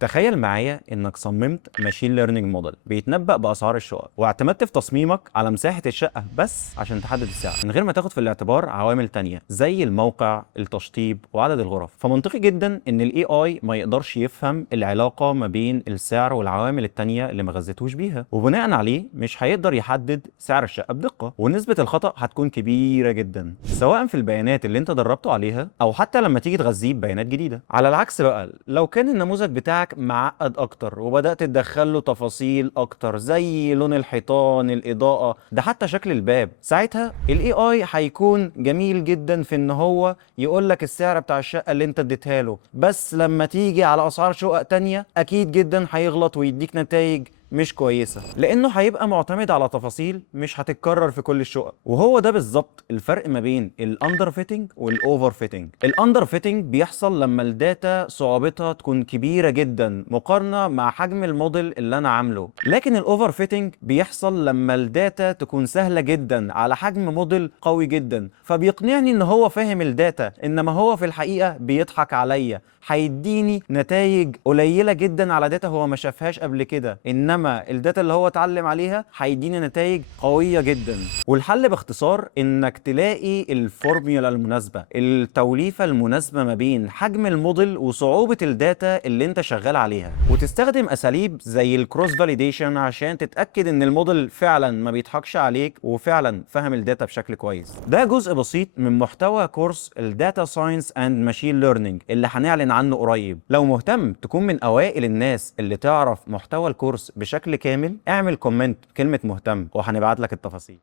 تخيل معايا انك صممت ماشين ليرنينج موديل بيتنبأ باسعار الشقق، واعتمدت في تصميمك على مساحة الشقة بس عشان تحدد السعر من غير ما تاخد في الاعتبار عوامل تانية زي الموقع، التشطيب، وعدد الغرف. فمنطقي جدا ان الاي اي ما يقدرش يفهم العلاقة ما بين السعر والعوامل التانية اللي ما غذيتهوش بيها، وبناء عليه مش هيقدر يحدد سعر الشقة بدقة، ونسبة الخطأ هتكون كبيرة جدا سواء في البيانات اللي انت دربته عليها او حتى لما تيجي تغذيه ببيانات جديدة. على العكس بقى، لو كان النموذج بتاعك معقد اكتر وبدأت تدخله تفاصيل اكتر زي لون الحيطان، الاضاءة، ده حتى شكل الباب، ساعتها الاي اي هيكون جميل جدا في ان هو يقول لك السعر بتاع الشقة اللي انت اديتها له، بس لما تيجي على اسعار شقق تانية اكيد جدا هيغلط ويديك نتائج مش كويسة، لانه هيبقى معتمد على تفاصيل مش هتتكرر في كل الشقق. وهو ده بالظبط الفرق ما بين الاندر فيتنج والاوفر فيتنج. الاندر فيتنج بيحصل لما الداتا صعوبتها تكون كبيرة جدا مقارنة مع حجم الموديل اللي انا عامله، لكن الاوفر فيتنج بيحصل لما الداتا تكون سهلة جدا على حجم موديل قوي جدا، فبيقنعني ان هو فاهم الداتا، انما هو في الحقيقة بيضحك عليا، هيديني نتائج قليلة جدا على داتا هو ما شافهاش قبل كده، انما الداتا اللي هو اتعلم عليها هيديني نتائج قوية جدا. والحل باختصار انك تلاقي الفورميولا المناسبة، التوليفة المناسبة ما بين حجم الموديل وصعوبة الداتا اللي انت شغال عليها، وتستخدم اساليب زي الكروس فاليديشن عشان تتأكد ان الموديل فعلا ما بيضحكش عليك وفعلا فهم الداتا بشكل كويس. ده جزء بسيط من محتوى كورس الداتا ساينس اند ماشين ليرنينج اللي هنعلن عنه قريب. لو مهتم تكون من اوائل الناس اللي تعرف محتوى الكورس بشكل كامل، اعمل كومنت كلمة مهتم وهنبعت لك التفاصيل.